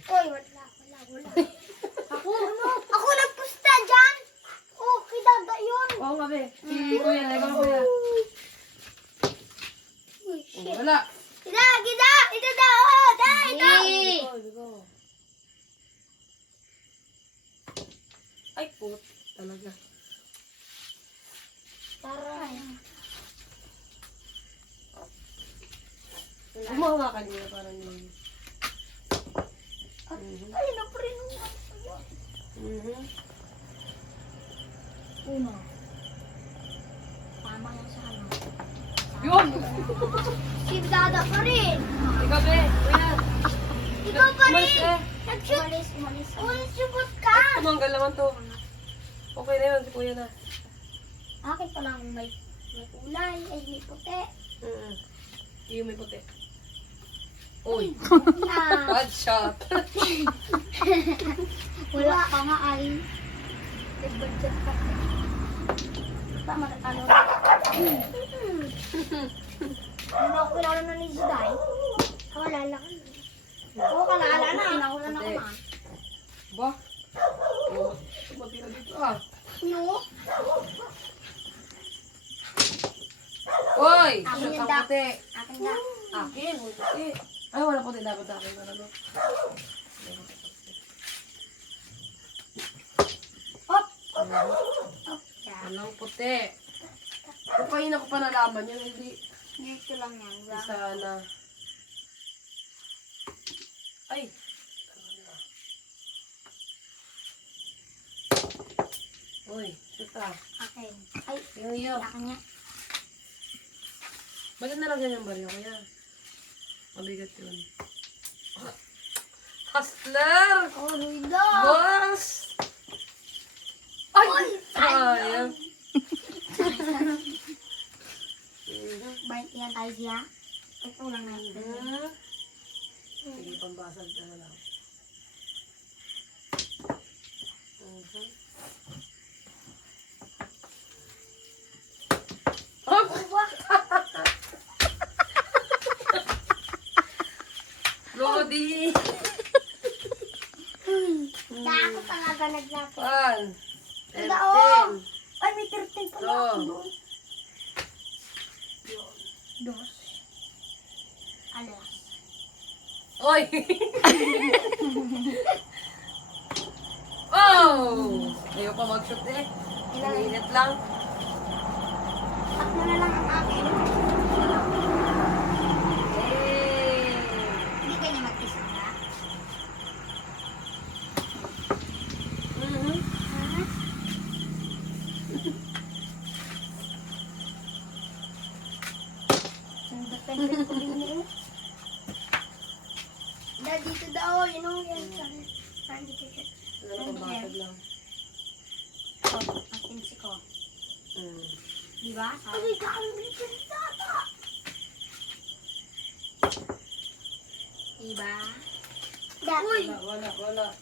Oy, wala. Ako nagpusta dyan. Oh, kidada yun. Oo nga, be. Si Kuya, ikaw Kuya. Uy, shit. Wala. Gida. Ito daw. Oh, ito. Ikaw. Ay, put. Talaga. Taray. Gumawa ka niya parang yun. Ay, naprino nga. Uno. Tama yan sa ano. Yun! Si Dada pa rin. Ikaw, be. Kuya. Ikaw pa Umalis rin. eh. Nag-shoot. Umalis yung bot ka. Tumanggal naman to. Okay na yun, si Kuya na. Akin pa lang may kulay. Ay, may puti. Iyo may puti. Uy! Ah, Bad shot! wala ka nga ay. Nag-budget ka. Tama na ano. Ano ako kilala na ni Ziday? Wala lang. Oo, kalala na. Kinawala na ko man. Ba? Oh, matira dito ah. No? Uy! Akin Shot yung ang dak. puti. Akin na. Akin, may puti. Ay, wala puti. Dapat akin. Ano? Hop! Walang puti. Kung kanina ko pa nalaman yun, hindi. Dito lang yan. Wala. Sana. Ay! Uy, shoot ah. Akin. Ay, Iyo. akin niya. Bakit nalagyan yung barya kuya? Mabigat yun. Hustler! Oh, Luido! Boss! Ay! Uy, Sayang! Bait yan tayo siya. Ito lang na yun. Sige, pambasag ka na lang. Oh! Lodi! Ako talaga naglapit. 1, Tao! 10, Ay, may 13 pala ako Oh. doon. Dos. Alas. Oy! Oh! Ayaw pa mag-shoot eh. Init lang. Tatlo na lang ang akin. Eh! Hindi ka niya mag-isa na. Mhm. Depende ko din eh. Dito daw, yun o yan. Saan dito siya? Ano, pambasag lang. Oh, ang pinsi ko. Di ba? Ay, kakambili ko ni Tata. Di ba? Uy! Wala.